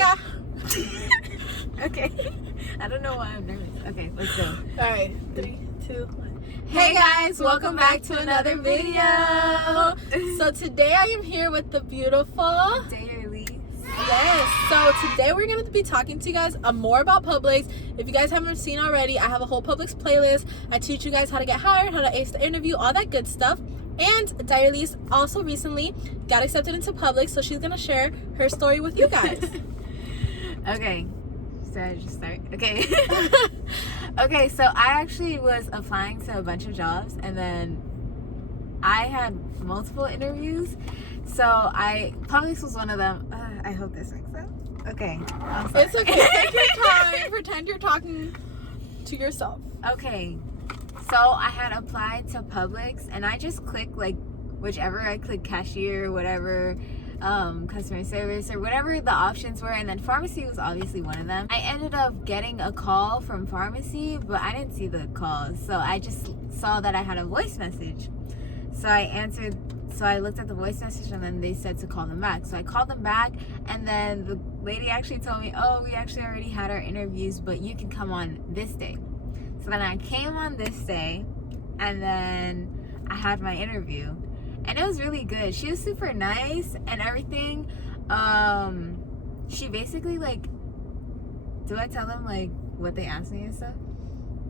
God. Okay. I don't know why I'm nervous. Okay, let's go. Alright, 3, 2, 1. Hey guys, welcome back to another video. So today I am here with the beautiful Dayerlise. Yes, so today we're going to be talking to you guys more about Publix. If you guys haven't seen already, I have a whole Publix playlist. I teach you guys how to get hired, how to ace the interview, all that good stuff. And Dayerlise also recently got accepted into Publix, so she's going to share her story with you guys. Okay, so I just start. Okay. Okay, so I actually was applying to a bunch of jobs, and then I had multiple interviews. So Publix was one of them. I hope this makes sense. Okay. It's okay. Take your time. Pretend you're talking to yourself. Okay. So I had applied to Publix, and I just clicked like whichever. I clicked cashier, whatever, customer service, or whatever the options were, and then pharmacy was obviously one of them. I ended up getting a call from pharmacy, but I didn't see the call, so I just saw that I had a voice message. So I answered. So I looked at the voice message, and then they said to call them back. So I called them back, and then the lady actually told me, oh, we actually already had our interviews, but you can come on this day. So then I came on this day, and then I had my interview, and it was really good. She was super nice and everything. She basically, like, do I tell them, like, what they asked me and stuff?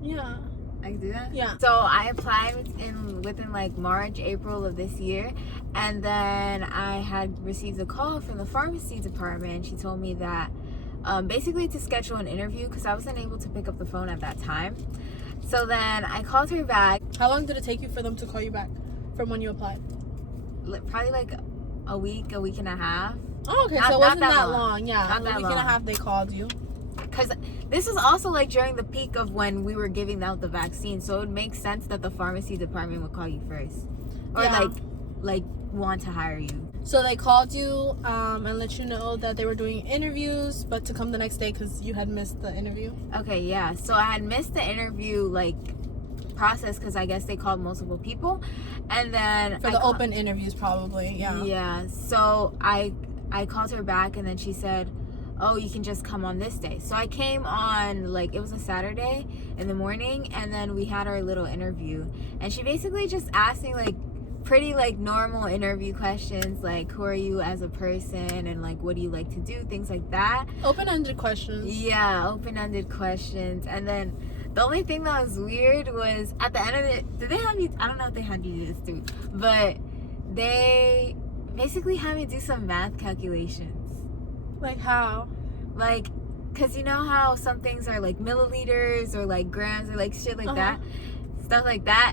Yeah. I can do that? Yeah. So I applied within like March, April of this year, and then I had received a call from the pharmacy department. She told me that basically to schedule an interview, because I wasn't able to pick up the phone at that time. So then I called her back. How long did it take you for them to call you back from when you applied? Probably like a week and a half. Oh, okay. So it wasn't that long. Yeah. Not that a week and a half they called you. Because this was also like during the peak of when we were giving out the vaccine, so it would make sense that the pharmacy department would call you first, or like want to hire you. So they called you and let you know that they were doing interviews, but to come the next day because you had missed the interview. Okay, yeah. So I had missed the interview like process because I guess they called multiple people, and then for the open interviews probably. Yeah. Yeah. So I called her back, and then she said, oh, you can just come on this day. So I came on, like, it was a Saturday in the morning, and then we had our little interview. And she basically just asked me, like, pretty, like, normal interview questions, like, who are you as a person, and, like, what do you like to do, things like that. Open-ended questions. Yeah, open-ended questions. And then the only thing that was weird was, at the end of it, did they have you, I don't know if they had you do this too, but they basically had me do some math calculations. Like how? Like, because you know how some things are like milliliters or like grams or like shit like that? Stuff like that.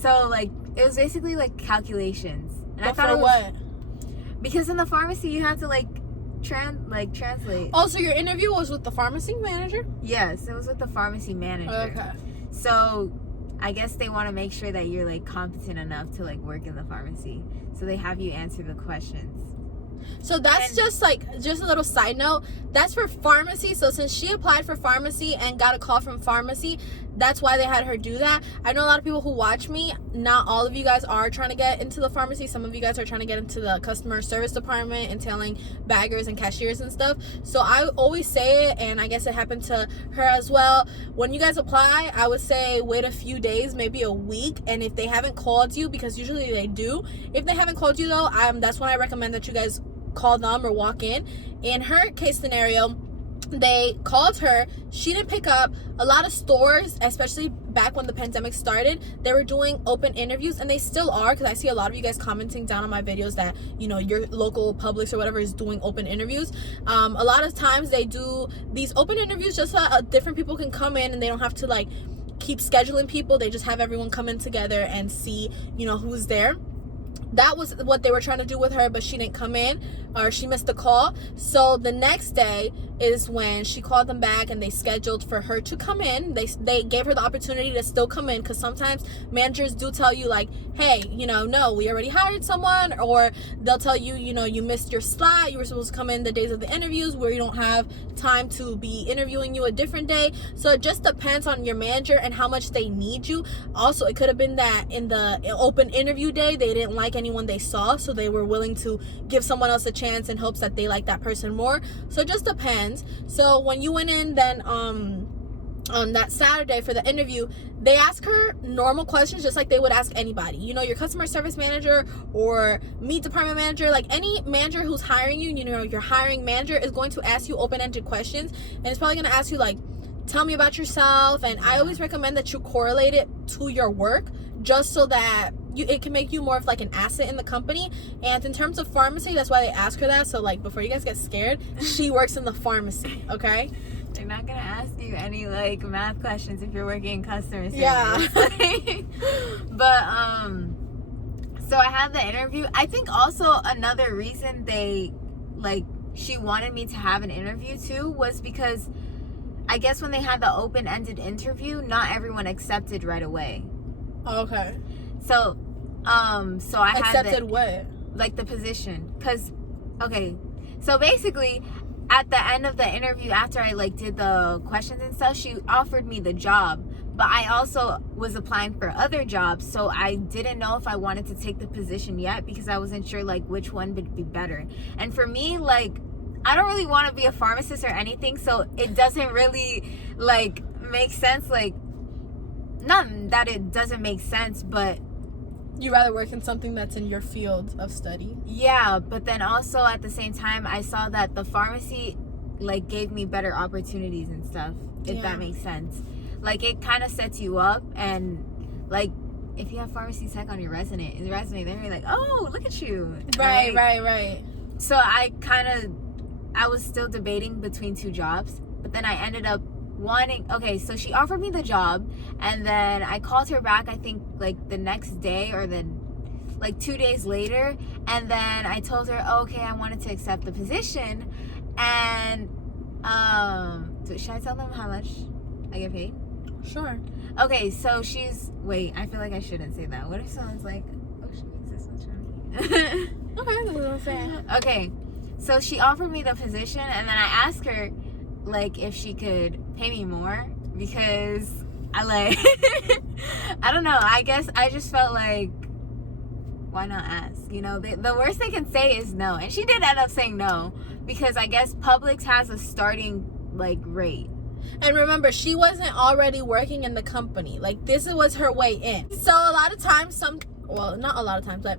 So, like, it was basically like calculations. And But I thought for it was, what? because in the pharmacy you had to like translate. Oh, so your interview was with the pharmacy manager? Yes, it was with the pharmacy manager. Okay. So I guess they want to make sure that you're like competent enough to like work in the pharmacy. So they have you answer the questions. So that's just a little side note. That's for pharmacy. So since she applied for pharmacy and got a call from pharmacy, that's why they had her do that. I know a lot of people who watch me. Not all of you guys are trying to get into the pharmacy. Some of you guys are trying to get into the customer service department, entailing baggers and cashiers and stuff. So I always say it, and I guess it happened to her as well. When you guys apply, I would say wait a few days, maybe a week, and if they haven't called you, because usually they do, if they haven't called you though, that's when I recommend that you guys call them or walk in. In her case scenario, they called her, she didn't pick up. A lot of stores, especially back when the pandemic started, they were doing open interviews, and they still are, because I see a lot of you guys commenting down on my videos that, you know, your local Publix or whatever is doing open interviews. A lot of times they do these open interviews just so different people can come in, and they don't have to like keep scheduling people. They just have everyone come in together and see, you know, who's there. That was what they were trying to do with her, but she didn't come in, or she missed the call. So the next day, is when she called them back and they scheduled for her to come in. They gave her the opportunity to still come in, because sometimes managers do tell you like, hey, no, we already hired someone, or they'll tell you, you missed your slot, you were supposed to come in the days of the interviews where you don't have time to be interviewing you a different day. So it just depends on your manager and how much they need you. Also, it could have been that in the open interview day they didn't like anyone they saw, so they were willing to give someone else a chance in hopes that they like that person more. So it just depends. So when you went in then on that Saturday for the interview, they ask her normal questions just like they would ask anybody. Your customer service manager or meat department manager, like any manager who's hiring you, your hiring manager is going to ask you open-ended questions, and it's probably going to ask you like, tell me about yourself. And I always recommend that you correlate it to your work, just so that it can make you more of like an asset in the company. And in terms of pharmacy, that's why they ask her that. So like, before you guys get scared, she works in the pharmacy, okay? They're not gonna ask you any like math questions if you're working in customer service. Yeah. But so I had the interview. I think also another reason she wanted me to have an interview too was because I guess when they had the open-ended interview, not everyone accepted right away. Okay. So I accepted what? Like the position. Cause, okay, so basically, at the end of the interview, after I did the questions and stuff, she offered me the job. But I also was applying for other jobs, so I didn't know if I wanted to take the position yet, because I wasn't sure which one would be better. And for me, I don't really want to be a pharmacist or anything, so it doesn't really make sense. Not that it doesn't make sense, but you rather work in something that's in your field of study. Yeah, but then also at the same time, I saw that the pharmacy gave me better opportunities and stuff, if that makes sense. It kind of sets you up, and if you have pharmacy tech on your resume, then you're like, oh, look at you. Right. So I was still debating between two jobs, but then I ended up so she offered me the job, and then I called her back, I think the next day, or then 2 days later, and then I told her, okay, I wanted to accept the position. And should I tell them how much I get paid? Sure. Okay, so I feel like I shouldn't say that. What if someone's like, oh, she makes this much money? Okay, that's what I'm saying. Okay, so she offered me the position, and then I asked her if she could pay me more, because I I don't know, I guess I just felt why not ask? The worst they can say is no. And she did end up saying no, because I guess Publix has a starting rate. And remember, she wasn't already working in the company. This was her way in. So a lot of times, not a lot of times, but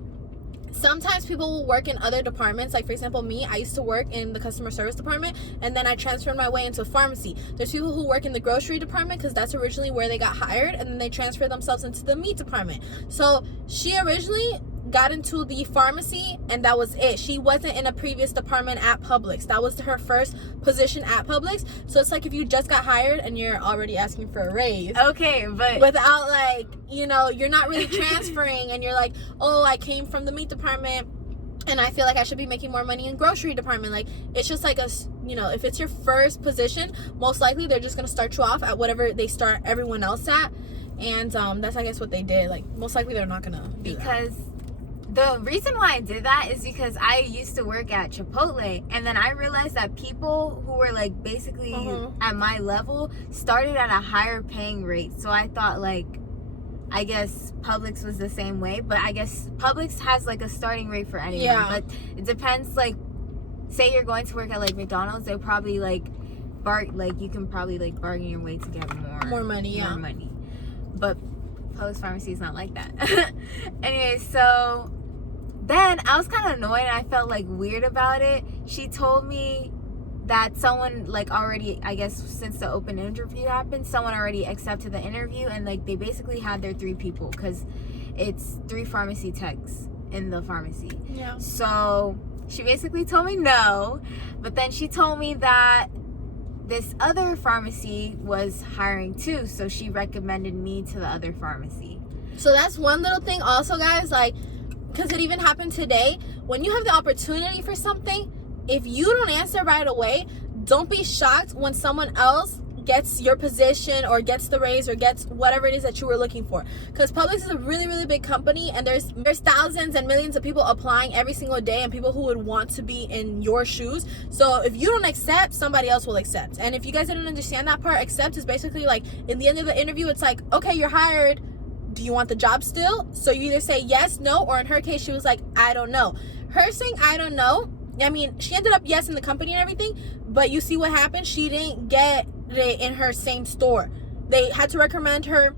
sometimes people will work in other departments. For example, me, I used to work in the customer service department, and then I transferred my way into pharmacy. There's people who work in the grocery department because that's originally where they got hired, and then they transfer themselves into the meat department. So she originally got into the pharmacy, and that was it. She wasn't in a previous department at Publix. That was her first position at Publix. So it's if you just got hired and you're already asking for a raise. Okay, but without you're not really transferring, and you're oh, I came from the meat department and I feel I should be making more money in grocery department. It's just if it's your first position, most likely they're just gonna start you off at whatever they start everyone else at. And that's I guess what they did. Most likely they're not gonna do that. The reason why I did that is because I used to work at Chipotle, and then I realized that people who were basically at my level started at a higher paying rate. So I thought I guess Publix was the same way, but I guess Publix has a starting rate for anyone. Yeah. But it depends. Say you're going to work at McDonald's, they'll probably you can probably bargain your way to get more money. More money. But Publix pharmacy is not like that. Anyway, so then I was kind of annoyed, and I felt weird about it. She told me that someone already, I guess since the open interview happened, someone already accepted the interview, and they basically had their 3 people, because it's 3 pharmacy techs in the pharmacy. Yeah. So she basically told me no, but then she told me that this other pharmacy was hiring too, so she recommended me to the other pharmacy. So that's one little thing also, guys, because it even happened today. When you have the opportunity for something, if you don't answer right away, don't be shocked when someone else gets your position or gets the raise or gets whatever it is that you were looking for, because Publix is a really, really big company, and there's thousands and millions of people applying every single day, and people who would want to be in your shoes. So if you don't accept, somebody else will accept. And if you guys didn't understand that part, accept is basically like in the end of the interview, it's like, okay, you're hired, do you want the job still? So you either say yes, no, or in her case she was like, I don't know. Her saying I don't know, I mean, she ended up yes in the company and everything, but you see what happened, she didn't get it in her same store. They had to recommend her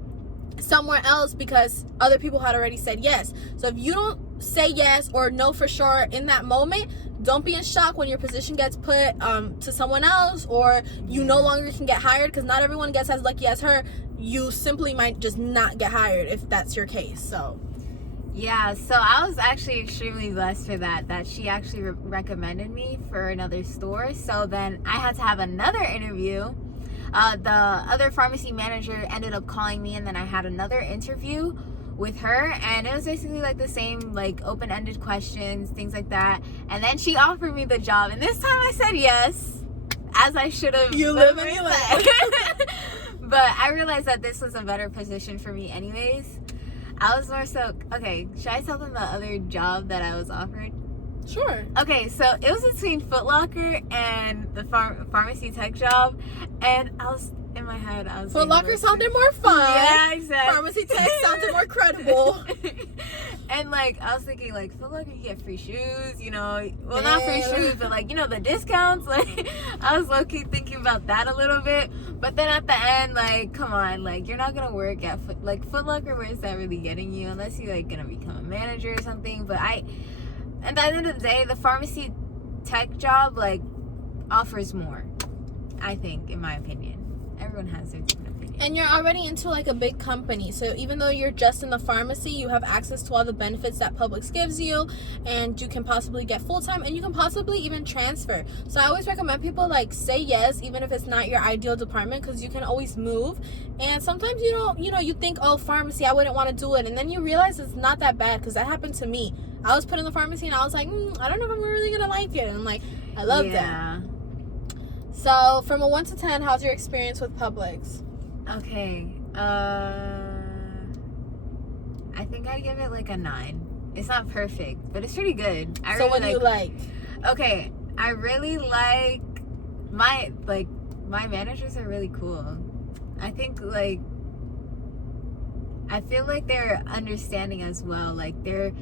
somewhere else because other people had already said yes. So if you don't say yes or no for sure in that moment, don't be in shock when your position gets put to someone else, or you no longer can get hired, because not everyone gets as lucky as her. You simply might just not get hired if that's your case. So yeah, so I was actually extremely blessed for that she actually recommended me for another store. So then I had to have another interview. The other pharmacy manager ended up calling me, and then I had another interview with her, and it was basically like the same, like open-ended questions, things like that. And then she offered me the job, and this time I said yes, as I should have. You live and you learn. But I realized that this was a better position for me anyways. I was more so, okay, should I tell them the other job that I was offered? Sure. Okay, so it was between Foot Locker and the pharmacy tech job, and I was in my head, I was Foot Locker sounded more fun. Yeah, exactly. Pharmacy tech sounded more credible. And like I was thinking, like, Foot Locker, you get free shoes, you know, well, not free shoes, but like, you know, the discounts. Like, I was low-key thinking about that a little bit, but then at the end, like, come on, like, you're not gonna work at Foot Locker. Where is that really getting you, unless you're like gonna become a manager or something? But at the end of the day, the pharmacy tech job like offers more, I think, in my opinion. Everyone has their different opinion. And you're already into like a big company, so even though you're just in the pharmacy, you have access to all the benefits that Publix gives you, and you can possibly get full-time, and you can possibly even transfer. So I always recommend people like say yes, even if it's not your ideal department, because you can always move. And sometimes you don't, you think, oh, pharmacy, I wouldn't want to do it, and then you realize it's not that bad, because that happened to me. I was put in the pharmacy and I was like, I don't know if I'm really gonna like it, and I'm like, I loved it. So from a 1 to 10, how's your experience with Publix? Okay, I think I give it like a 9. It's not perfect, but it's pretty good. So what do you like? Okay, I really like my managers are really cool. I think like I feel like they're understanding as well. Like they're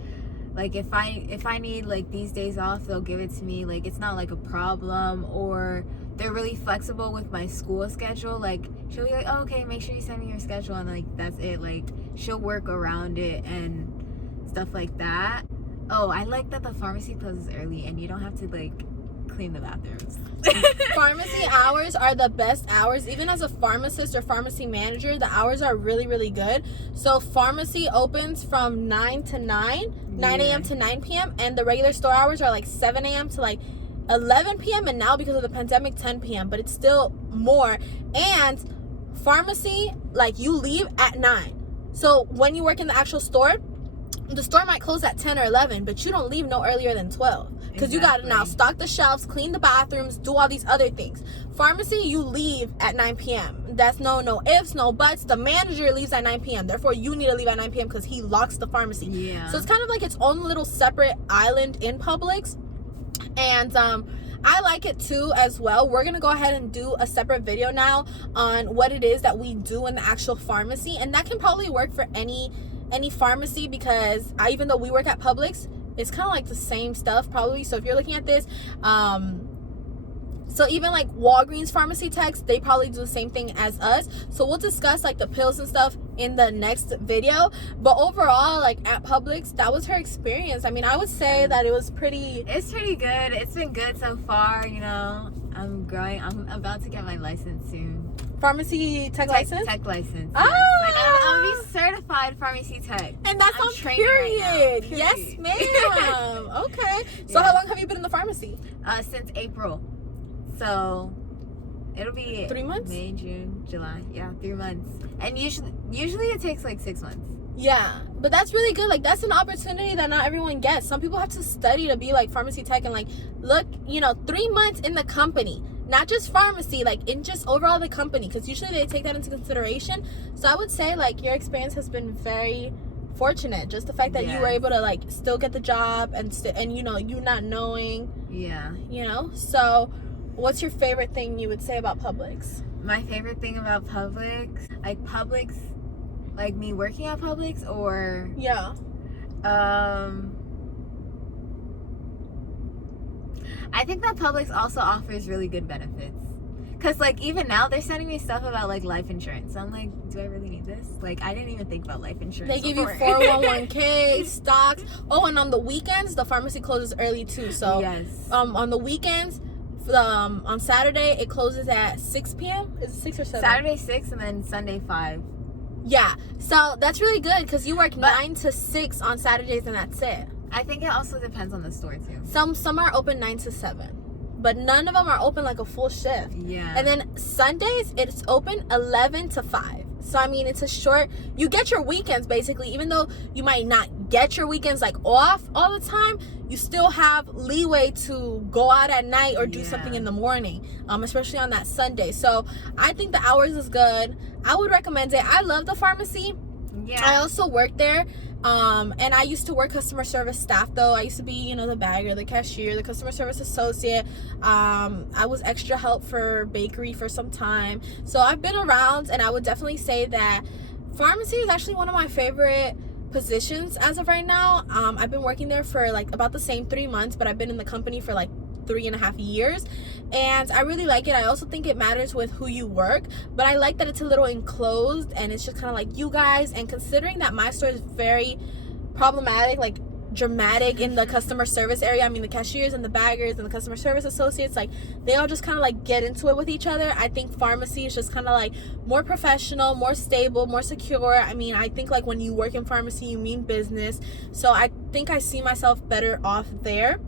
like if I need like these days off, they'll give it to me. Like it's not like a problem, or they're really flexible with my school schedule. Like she'll be like, oh, okay, make sure you send me your schedule, and like that's it. Like she'll work around it and stuff like that. Oh, I like that the pharmacy closes early and you don't have to like clean the bathrooms. Pharmacy hours are the best hours. Even as a pharmacist or pharmacy manager, the hours are really, really good. So pharmacy opens from 9 to 9 a.m. to 9 p.m. and the regular store hours are like 7 a.m. to like 11 p.m. and now because of the pandemic 10 p.m. but it's still more. And pharmacy, like you leave at 9. So when you work in the actual store, the store might close at 10 or 11, but you don't leave no earlier than 12. Because you got to now stock the shelves, clean the bathrooms, do all these other things. Pharmacy, you leave at 9 p.m. That's no ifs, no buts. The manager leaves at 9 p.m. Therefore, you need to leave at 9 p.m. because he locks the pharmacy. Yeah. So it's kind of like its own little separate island in Publix. And I like it too as well. We're going to go ahead and do a separate video now on what it is that we do in the actual pharmacy. And that can probably work for any pharmacy, because even though we work at Publix, it's kind of like the same stuff probably. So if you're looking at this, so even like Walgreens pharmacy techs, they probably do the same thing as us. So we'll discuss like the pills and stuff in the next video. But overall, like at Publix, that was her experience. I mean, I would say that it's pretty good. It's been good so far. I'm growing. I'm about to get my license soon. Pharmacy tech license? Tech license. Ah! Yes. Like I'll be certified pharmacy tech. And that's on period. Right now, Yes, ma'am. Okay. So how long have you been in the pharmacy? Since April. So it'll be 3 months? May, June, July. Yeah, 3 months. And usually it takes like 6 months. Yeah, but that's really good. Like that's an opportunity that not everyone gets. Some people have to study to be like pharmacy tech, and like look, 3 months in the company. not just pharmacy, like in just overall the company, because usually they take that into consideration. So I would say like your experience has been very fortunate. Just the fact that you were able to like still get the job and you know, you not knowing. Yeah. You know. So what's your favorite thing you would say about Publix? My favorite thing about Publix, like me working at Publix, or yeah. I think that Publix also offers really good benefits. Cause like even now they're sending me stuff about like life insurance. So I'm like, do I really need this? Like I didn't even think about life insurance. They give you 401k, stocks. Oh, and on the weekends the pharmacy closes early too. So yes. On the weekends, on Saturday it closes at 6 p.m. Is it 6 or 7? Saturday 6 and then Sunday 5. Yeah. So that's really good because you work 9 to 6 on Saturdays and that's it. I think it also depends on the store too. Some are open 9 to 7, but none of them are open like a full shift. Yeah. And then Sundays it's open 11 to 5. So I mean it's a short. You get your weekends basically, even though you might not get your weekends like off all the time. You still have leeway to go out at night or do something in the morning, especially on that Sunday. So I think the hours is good. I would recommend it. I love the pharmacy. Yeah. I also work there. And I used to work customer service staff though. I used to be, you know, the bagger, the cashier, the customer service associate. I was extra help for bakery for some time. So I've been around, and I would definitely say that pharmacy is actually one of my favorite positions as of right now. I've been working there for like about the same 3 months, but I've been in the company for like 3.5 years, and I really like it. I also think it matters with who you work, but I like that it's a little enclosed and it's just kind of like you guys. And considering that my store is very problematic, like dramatic in the customer service area, I mean the cashiers and the baggers and the customer service associates, like they all just kind of like get into it with each other. I think pharmacy is just kind of like more professional, more stable, more secure. I mean, I think like when you work in pharmacy you mean business, so I think I see myself better off there.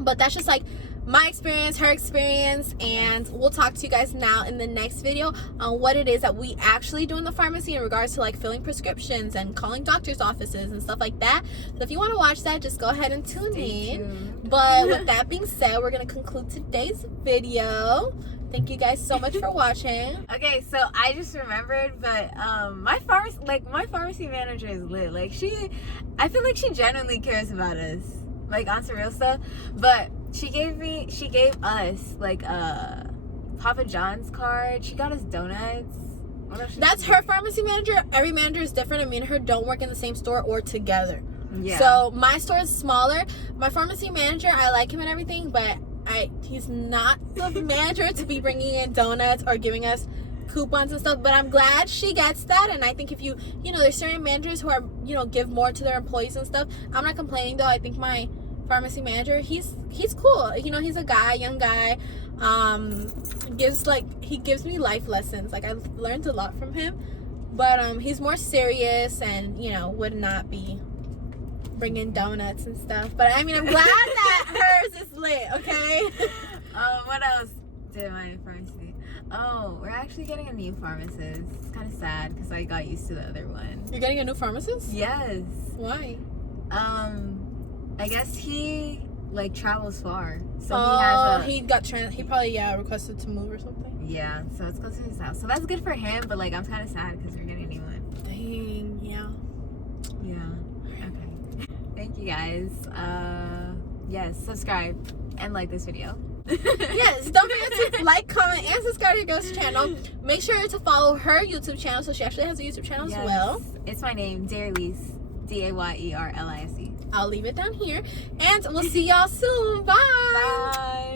But that's just like my experience, her experience, and we'll talk to you guys now in the next video on what it is that we actually do in the pharmacy in regards to like filling prescriptions and calling doctors' offices and stuff like that. So if you want to watch that, just go ahead and tune in. But with that being said, we're going to conclude today's video. Thank you guys so much for watching. Okay, so I just remembered, but my pharmacy manager is lit. Like I feel like she genuinely cares about us, like on some real stuff. But she gave us like a Papa John's card. She got us donuts. That's her pharmacy manager. Every manager is different, and me and her don't work in the same store or together. Yeah. So my store is smaller. My pharmacy manager, I like him and everything, but he's not the manager to be bringing in donuts or giving us coupons and stuff. But I'm glad she gets that, and I think if you know, there's certain managers who are, you know, give more to their employees and stuff. I'm not complaining though. I think my pharmacy manager, he's cool. You know, he's a guy, young guy. He gives me life lessons. Like I've learned a lot from him, but he's more serious and, you know, would not be bringing donuts and stuff. But I mean, I'm glad that hers is lit. Okay. What else did my pharmacy? Oh, we're actually getting a new pharmacist. It's kind of sad because I got used to the other one. You're getting a new pharmacist? Yes. Why? I guess he like travels far, so he probably requested to move or something. Yeah, so it's close to his house, so that's good for him. But like I'm kind of sad because we're getting a new one. Dang. Yeah. Okay. Thank you guys. Yes, subscribe and like this video. Yes, don't forget to like, comment, and subscribe to your girl's channel. Make sure to follow her YouTube channel, so she actually has a YouTube channel as well. It's my name, Dayerlise, Dayerlise. I'll leave it down here, and we'll see y'all soon. Bye. Bye.